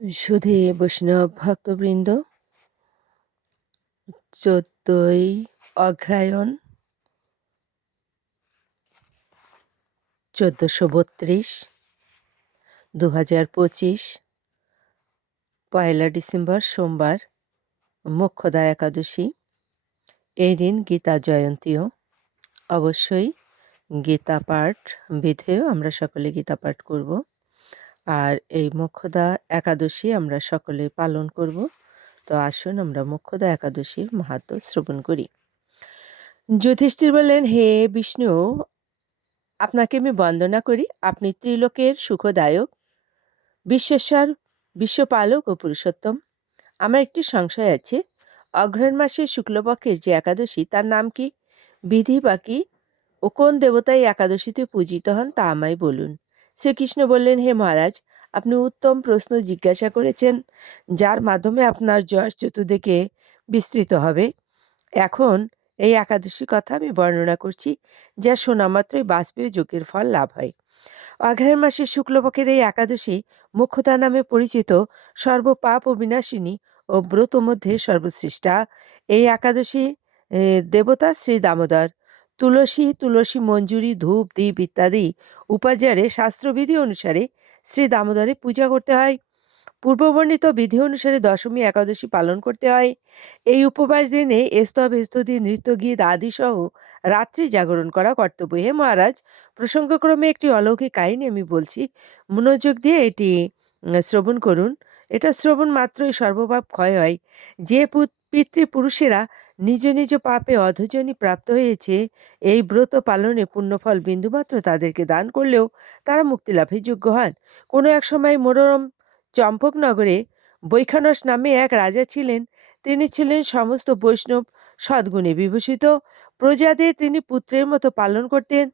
সুধী বৈষ্ণব ভক্তবৃন্দ, 14ই অগ্রহায়ণ 1432, 2025, 1 ডিসেম্বর সোমবার, মোক্ষদা একাদশী। এই দিন গীতা জয়ন্তীও। অবশ্যই গীতা পাঠ বিধেয় আমরা সকলে গীতা পাঠ করব, আর এই মোক্ষদা একাদশী আমরা সকলে পালন করব। তো আসুন আমরা মোক্ষদা একাদশীর মাহাত্ম্য শ্রবণ করি। যুধিষ্ঠির বললেন, হে বিষ্ণু, আপনাকে আমি বন্দনা করি। আপনি ত্রিলোকের সুখদায়ক, বিশ্বেশ্বর, বিশ্বপালক ও পুরুষোত্তম। আমার একটি সংশয় আছে। অগ্রহায়ণ মাসের শুক্লপক্ষের যে একাদশী, তার নাম কি, বিধি বা কি, ও কোন দেবতা এই একাদশীতে পূজিত হন তা আমায় বলুন। শ্রীকৃষ্ণ বললেন, হে মহারাজ, আপনি উত্তম প্রশ্ন জিজ্ঞাসা করেছেন, যার মাধ্যমে আপনার যশ চতুর্দিকে বিস্তৃত হবে। এখন এই একাদশী কথা আমি বর্ণনা করছি, যা শোনা মাত্রই বাজপেয় যজ্ঞের ফল লাভ হয়। অগ্রহায়ণ মাসের শুক্লপক্ষের এই একাদশী মোক্ষদা নামে পরিচিত, সর্বপাপ ও বিনাশিনী ও ব্রত মধ্যে সর্বশ্রেষ্ঠা। এই একাদশী দেবতা শ্রী দামোদর। তুলসী মঞ্জুরি, ধূপ, দীপ ইত্যাদি উপাচারে শাস্ত্রবিধি অনুসারে শ্রী দামোদরে পূজা করতে হয়। পূর্ববর্ণিত বিধি অনুসারে দশমী একাদশী পালন করতে হয়। এই উপবাস দিনে স্তব স্তুতি, নৃত্য, গীত আদি সহ রাত্রি জাগরণ করা কর্তব্য। হে মহারাজ, প্রসঙ্গক্রমে একটি অলৌকিক কাহিনী আমি বলছি, মনোযোগ দিয়ে এটি শ্রবণ করুন। এটা শ্রবণ মাত্রই সর্বপাপ ক্ষয় হয়। যে পিতৃপুরুষেরা নিজ নিজ পাপে অধজনী প্রাপ্ত হয়েছে, এই ব্রত পালনে পুণ্যফল বিন্দুমাত্র তাদেরকে দান করলেও তারা মুক্তিলাভের যোগ্য হন। কোনো এক সময় মনোরম চম্পকনগরে বৈখানস নামে এক রাজা ছিলেন। তিনি ছিলেন সমস্ত বৈষ্ণব সদ্গুণে বিভূষিত। প্রজাদের তিনি পুত্রের মতো পালন করতেন।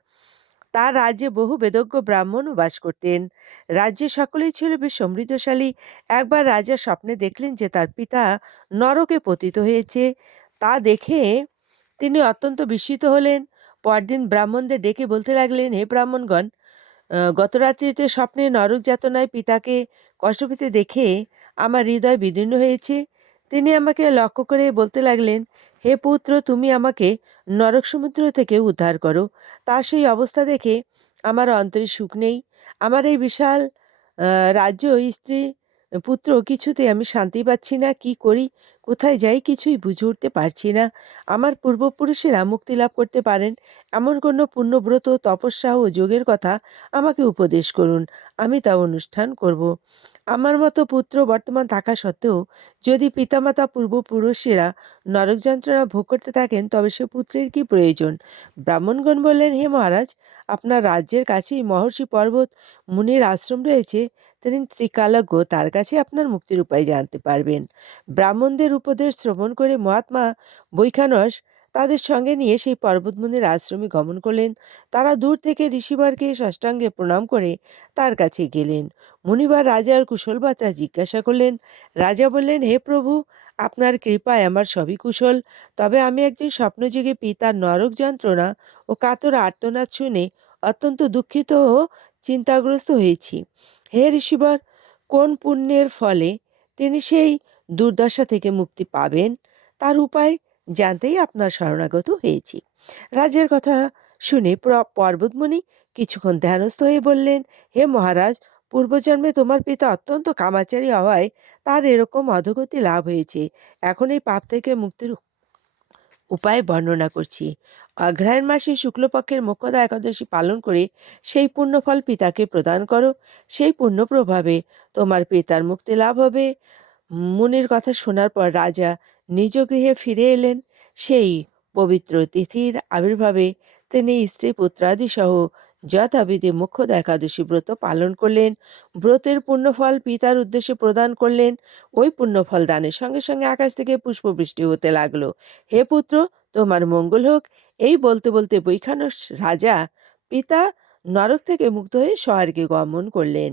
তার রাজ্যে বহু বেদজ্ঞ ব্রাহ্মণও বাস করতেন। রাজ্যে সকলেই ছিল বেশ সমৃদ্ধশালী। একবার রাজা স্বপ্নে দেখলেন যে তার পিতা নরকে পতিত হয়েছে। তা দেখে তিনি অত্যন্ত বিস্মিত হলেন। পরদিন ব্রাহ্মণদের ডেকে বলতে লাগলেন, হে ব্রাহ্মণগণ, গত রাত্রিতে স্বপ্নে নরক যাতনায় পিতাকে কষ্ট পেতে দেখে আমার হৃদয় বিদীর্ণ হয়েছে। তিনি আমাকে লক্ষ্য করে বলতে লাগলেন, হে পুত্র, তুমি আমাকে নরক সমুদ্র থেকে উদ্ধার করো। তার সেই অবস্থা দেখে আমার অন্তরে সুখ নেই। আমার এই বিশাল রাজ্য, স্ত্রী, পুত্র, কিছুতেই আমি শান্তি পাচ্ছি না। কি করি, কোথায় যাই, কিছুই বুঝে উঠতে পারছি না। আমার পূর্বপুরুষেরা মুক্তি লাভ করতে পারেন এমন কোনো পুণ্যব্রত, তপস্যা ও যোগের কথা আমাকে উপদেশ করুন, আমি তা অনুষ্ঠান করব। আমার মতো পুত্র বর্তমান থাকা সত্ত্বেও যদি পিতামাতা পূর্বপুরুষেরা নরক যন্ত্রণা ভোগ করতে থাকেন, তবে সে পুত্রের কি প্রয়োজন? ব্রাহ্মণগণ বললেন, হে মহারাজ, আপনার রাজ্যের কাছেই মহর্ষি পর্বত মুনির আশ্রম রয়েছে। তিনি ত্রিকালজ্ঞ, তার কাছে আপনার মুক্তির উপায় জানতে পারবেন। ব্রাহ্মণদের উপদেশ শ্রবণ করে মহাত্মা বৈখানস তাদের সঙ্গে নিয়ে সেই পর্বতমুনির আশ্রমে গমন করলেন। তারা দূর থেকে ঋষিবরকে সাষ্টাঙ্গে প্রণাম করে তার কাছে গেলেন। মুনিবার রাজার কুশলবার্তা জিজ্ঞাসা করলেন। রাজা বললেন, হে প্রভু, আপনার কৃপায় আমার সবই কুশল। তবে আমি একদিন স্বপ্নযোগে পিতার নরক যন্ত্রণা ও কাতর আর্তনাদ শুনে অত্যন্ত দুঃখিত ও চিন্তাগ্রস্ত হয়েছি। হে ঋষিবর, কোন পুণ্যের ফলে তিনি সেই দুর্দশা থেকে মুক্তি পাবেন, তার উপায় জানতেই আপনার শরণাগত হয়েছি। রাজের কথা শুনে পর্বতমুনি কিছুক্ষণ ধ্যানস্থ হয়ে বললেন, হে মহারাজ, পূর্বজন্মে তোমার পিতা অত্যন্ত কামাচারী হওয়ায় তার এরকম অধোগতি লাভ হয়েছে। এখন এই পাপ থেকে মুক্তির উপায় বর্ণনা করছি। অগ্রহায়ণ মাসে শুক্লপক্ষের মোক্ষদা একাদশী পালন করে সেই পুণ্যফল পিতাকে প্রদান করো। সেই পুণ্য প্রভাবে তোমার পিতার মুক্তি লাভ হবে। মুনির কথা শোনার পর রাজা নিজ গৃহে ফিরে এলেন। সেই পবিত্র তিথির আবির্ভাবে তিনি স্ত্রী পুত্রাদি সহ যথাবিধি মোক্ষদা একাদশী ব্রত পালন করলেন। ব্রতের পুণ্যফল পিতার উদ্দেশ্যে প্রদান করলেন। ওই পুণ্যফল দানের সঙ্গে সঙ্গে আকাশ থেকে পুষ্পবৃষ্টি হতে লাগলো। হে পুত্র, তোমার মঙ্গল হোক। এই বলতে বলতে বৈখানস রাজা পিতা নরক থেকে মুক্ত হয়ে স্বর্গে গমন করলেন।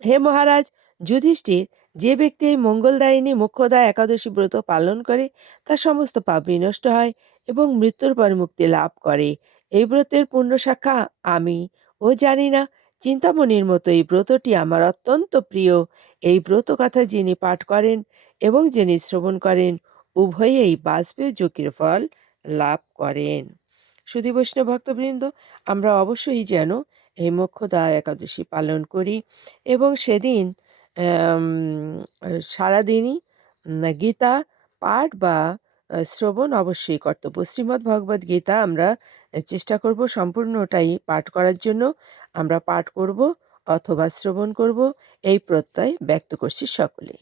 হে মহারাজ যুধিষ্ঠির, যে ব্যক্তি এই মঙ্গলদায়িনী মোক্ষদা একাদশী ব্রত পালন করে, তার সমস্ত পাপ বিনষ্ট হয় এবং মৃত্যুর পর মুক্তি লাভ করে। এই ব্রতের পূর্ণ শাখা আমি ও জানি না, চিন্তামণির মতো এই ব্রতটি আমার অত্যন্ত প্রিয়। এই ব্রত কথা যিনি পাঠ করেন এবং যিনি শ্রবণ করেন উভয়েই বাজপেয়ী যোগের ফল লাভ করেন। সুধী বৈষ্ণব ভক্তবৃন্দ, আমরা অবশ্যই যেন এই মোক্ষদা একাদশী পালন করি এবং সেদিন সারাদিনই গীতা পাঠ বা শ্রবণ অবশ্যই কর্তব্য। শ্রীমদ্ ভগবদ্ গীতা আমরা চেষ্টা করব সম্পূর্ণটাই পাঠ করার জন্য। আমরা পাঠ করব অথবা শ্রবণ করব, এই প্রত্যয় ব্যক্ত করছি সকলে।